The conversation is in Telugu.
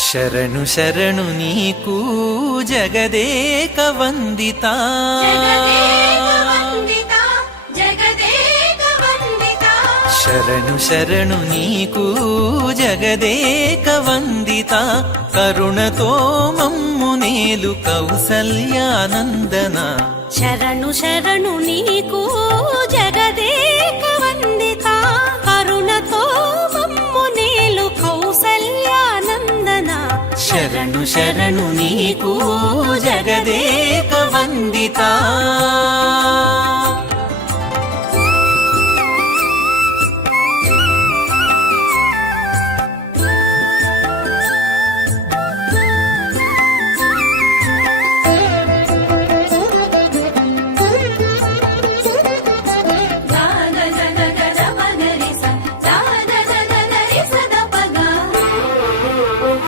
శరణు శరణు నీకు జగదేక వందిత శరణు శరణు నీకు జగదేక వందిత కరుణతో మమ్ము నేలు కౌసల్యానందన శరణు శరణు నీకు జగదేక వందిత కరుణతో మమ్ము నేలు కౌసల్యానందన శరణు శరణు నీకు జగదేక వందిత